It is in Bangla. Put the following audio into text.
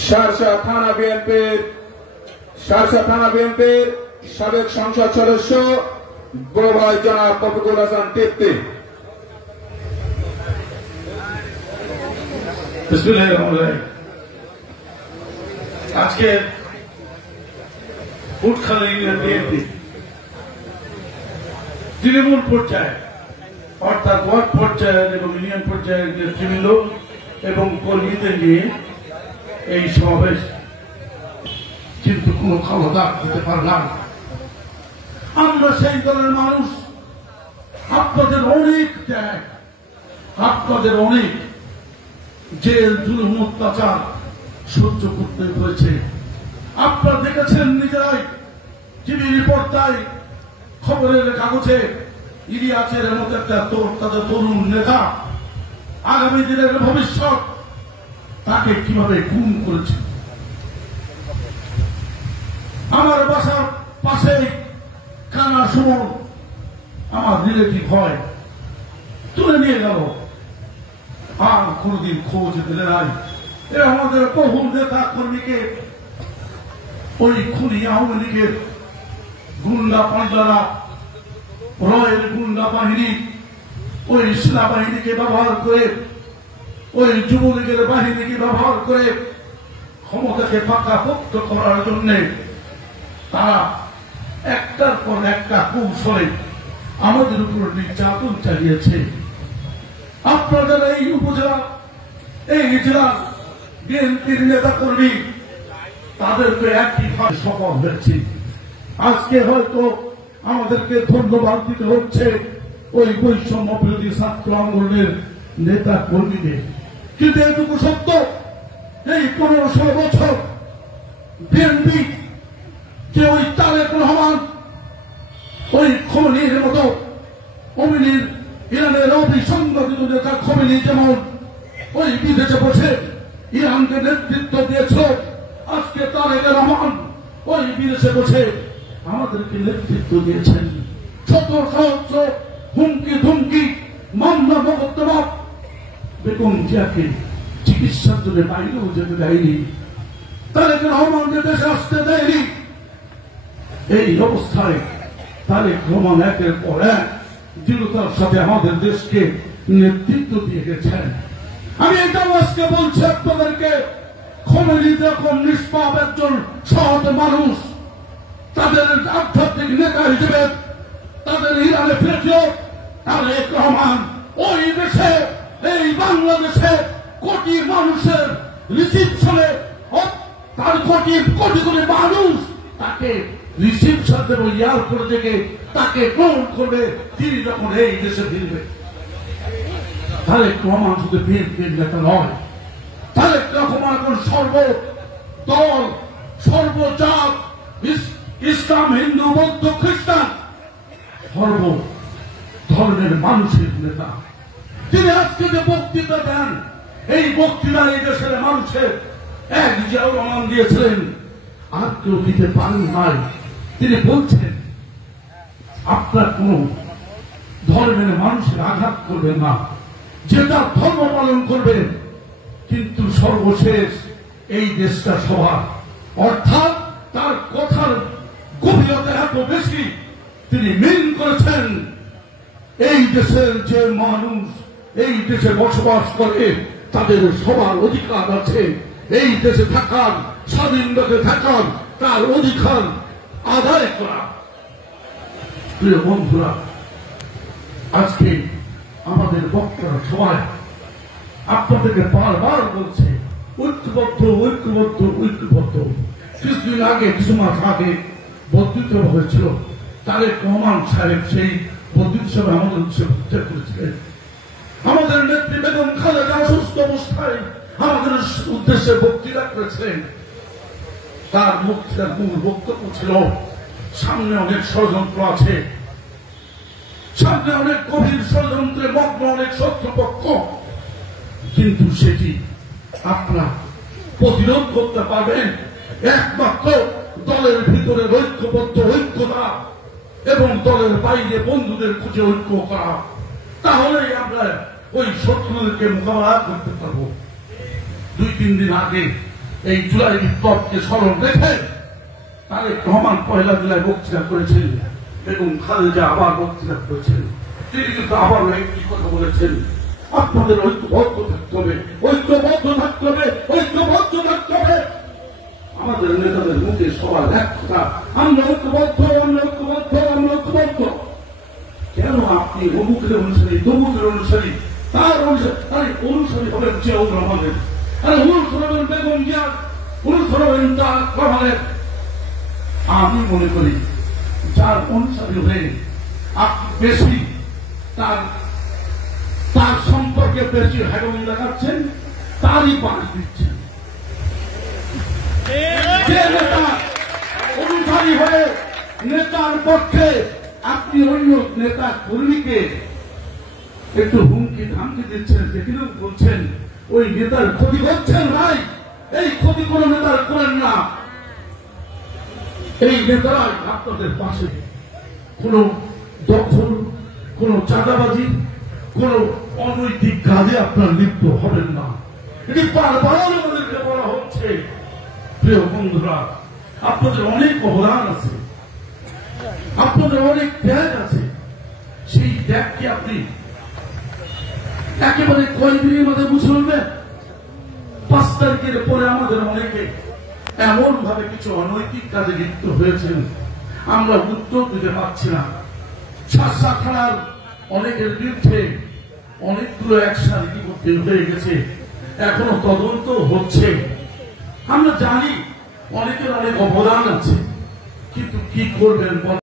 শার্শা থানা বিএনপির সাবেক সংসদ সদস্য বড় ভাই জনাব রফিকুল হাসান টিপ্তি। আজকে উটখালী ইউনিয়ন বিএনপি তৃণমূল পর্যায়ে অর্থাৎ ওয়ার্ড পর্যায়ের এবং ইউনিয়ন পর্যায়ের নেতৃবৃন্দ এবং কর্মীদের নিয়ে এই সমাবেশ, কিন্তু কোন ক্ষমতা দিতে পারলাম। আমরা সেই দলের মানুষ, আপনাদের অনেক ত্যাগ, আপনাদের অনেক জেল জুলুম অত্যাচার সহ্য করতে হয়েছে। আপনারা দেখেছেন নিজেরাই টিভি রিপোর্টায়, খবরের কাগজে ইলিয়াসের মতো একটা তাদের তরুণ নেতা আগামী দিনের ভবিষ্যৎ, তাকে কিভাবে গুম করেছে। আমার বাসার পাশে কানা সুমন আমার রিলেটিভ হয়, তুলে নিয়ে গেল, আর কোনদিন খোঁজ দিলে নাই। এরা আমাদের বহু নেতা কর্মীকে ওই খুনি আওয়ামী লীগের গুন্ডা পাঞ্জারা, রয়ের গুন্ডা বাহিনী, ওই সেনাবাহিনীকে ব্যবহার করে, ওই যুবলীগের বাহিনীকে ব্যবহার করে ক্ষমতাকে পাকাপোক্ত করার জন্য তারা একটার পর একটা কৌশলে আমাদের উপর নির্যাতন চালিয়েছে। আপনাদের এই উপজেলা, এই জেলার বিএনপির নেতা কর্মী তাদেরকে একইভাবে সফল হয়েছে। আজকে হয়তো আমাদেরকে ধন্যবাদ দিতে হচ্ছে ওই বৈষম্য বিরোধী ছাত্র আন্দোলনের নেতা কর্মীদের, কিন্তু এটুকু সত্য, এই 15-16 বছর বিএনপি যে ওই তারেক রহমান, ওই খোমেনির মতো অমিনীর ইরানের অবিসংগঠিত নেতা খোমেনি যেমন ওই বিদেশে বসে ইরানকে নেতৃত্ব দিয়েছিল, আজকে তারেক রহমান ওই বিদেশে বসে আমাদেরকে নেতৃত্ব দিয়েছেন। ছোট সহস্র হুমকি ধুমকি মামলা মোকদ্দমা বেগম জিয়াকে চিকিৎসার জন্য বাইরেও যেতে দেয়নি, তারেক রহমানকে দেশে আসতে দেয়নি। এই অবস্থায় তারেক রহমান একের পর এক দৃঢ়তার সাথে আমাদের দেশকে নেতৃত্ব দিয়ে গেছেন। আমি এটাও আজকে বলছি আপনাদেরকে, খোমেনি যখন নিষ্পাপ একজন সৎ মানুষ, তাদের আধ্যাত্মিক নেতা হিসেবে তাদের ইরানে ফিরেছিল, তারেক রহমান ওই দেশে, এই বাংলাদেশে কোটি মানুষের রিসিপশনে, তার কোটি কোটি কোটি মানুষ তাকে রিসিপশন দেবে, এয়ারপোর্ট থেকে তাকে গ্রহণ করবে তিনি যখন এই দেশে ফিরবে। তারেক রহমান শুধু বিএনপির নেতা নয়, তারেক রহমান এখন সর্বদল সর্বজাত, ইসলাম হিন্দু বৌদ্ধ খ্রিস্টান সর্ব ধর্মের মানুষের নেতা। তিনি আজকে যে বক্তৃতা দেন, এই বক্তৃতা এই দেশের মানুষের এক জিয়াউর রহমান দিয়েছিলেন, আর কেউ দিতে পারেন নাই। তিনি বলছেন আপনার কোন ধর্মের মানুষের আঘাত করবেন না, যেটা ধর্ম পালন করবেন, কিন্তু সর্বশেষ এই দেশটা সবার। অর্থাৎ তার কথার গভীরতা এত বেশি, তিনি মিন করেছেন এই দেশের যে মানুষ এই দেশে বসবাস করে তাদের সবার অধিকার আছে, এই দেশে থাকার, স্বাধীনভাবে থাকার, তার অধিকার আদায় করা। প্রিয় বন্ধুরা, আজকে আমাদের বক্তারা সবাই আপনাদেরকে বারবার বলছে ঐক্যবদ্ধ ঐক্যবদ্ধ ঐক্যবদ্ধ। কিছুদিন আগে, কিছু মাস আগে বক্তৃতা হয়েছিল, তারেক রহমান সাহেব সেই বক্তৃতা সভায় আমাদের উৎসে বক্তৃতা করেছিলেন। আমাদের নেত্রী বেগম খালেদা অসুস্থ অবস্থায় আমাদের উদ্দেশ্যে বক্তৃতা করেছিলেন। তার বক্তৃতার মূল বক্তব্য ছিল সামনে অনেক ষড়যন্ত্র আছে, সামনে অনেক গভীর ষড়যন্ত্রে মগ্ন অনেক শত্রুপক্ষ, কিন্তু সেটি আপনারা প্রতিরোধ করতে পারবেন একমাত্র দলের ভিতরে ঐক্যবদ্ধ ঐক্যতা এবং দলের বাইরে বন্ধুদের খুঁজে ঐক্য করা। তাহলেই আমরা ওই শত্রুদেরকে মোকাবেলা করতে পারবো। 2-3 দিন আগে এই জুলাই বিপ্লবকে স্মরণ রেখে তারেক রহমান পয়লা জুলাই বক্তৃতা করেছেন এবং খালেদা আবার বক্তৃতা করেছেন। তিনি কিন্তু আবার একটি কথা বলেছেন, আপনাদের ঐক্যবদ্ধ থাকতে হবে, ঐক্যবদ্ধ থাকতে হবে, ঐক্যবদ্ধ থাকতে হবে। আমাদের নেতাদের মুখে সবার এক কথা, আমরা ঐক্যবদ্ধ, আমরা ঐক্যবদ্ধ, আমরা ঐক্যবদ্ধ। কেন আপনি অমুকের অনুসারী, তমুকের অনুসারী, তার অনুসারী হবেন জিয়াউর রহমানের, অনুসরণ হবেন বেগম জিয়া, অনুসরণ হবেন তারেক রহমানের। আমি মনে করি যার অনুসারী হয়ে আপনি বেশি তার সম্পর্কে বেশি হ্যাগম দেখাচ্ছেন, তারই পাশ দিচ্ছেন। যে নেতা অনুসারী হয়ে নেতার পক্ষে আপনি অন্য নেতা কর্মীকে একটু হুমকি ধামকি দিচ্ছেন, সেখানেও বলছেন ওই নেতার ক্ষতি করছেন। ভাই, এই ক্ষতি কোন নেতার করেন না। এই নেতারা আপনাদের পাশে কোন দখল, কোন চাঁদাবাজি, কোন অনৈতিক কাজে আপনার লিপ্ত হবেন না। এটি বারবার আমাদেরকে বলা হচ্ছে। প্রিয় বন্ধুরা, আপনাদের অনেক অবদান আছে, আপনাদের অনেক ত্যাগ আছে। সেই ত্যাগকে আপনি একেবারে কয়েকদিনের মধ্যে বুঝে উঠবেন। 5 তারিখের পরে আমাদের অনেকে এমন ভাবে কিছু অনৈতিক কাজে লিপ্ত হয়েছেন, আমরা উত্তর দিতে পারছি না। শাসা থানার অনেকের বিরুদ্ধে অনেকগুলো অ্যাকশন ইতিমধ্যে হয়ে গেছে, এখনো তদন্ত হচ্ছে। আমরা জানি অনেকের অনেক অবদান আছে, কিন্তু কি করবেন?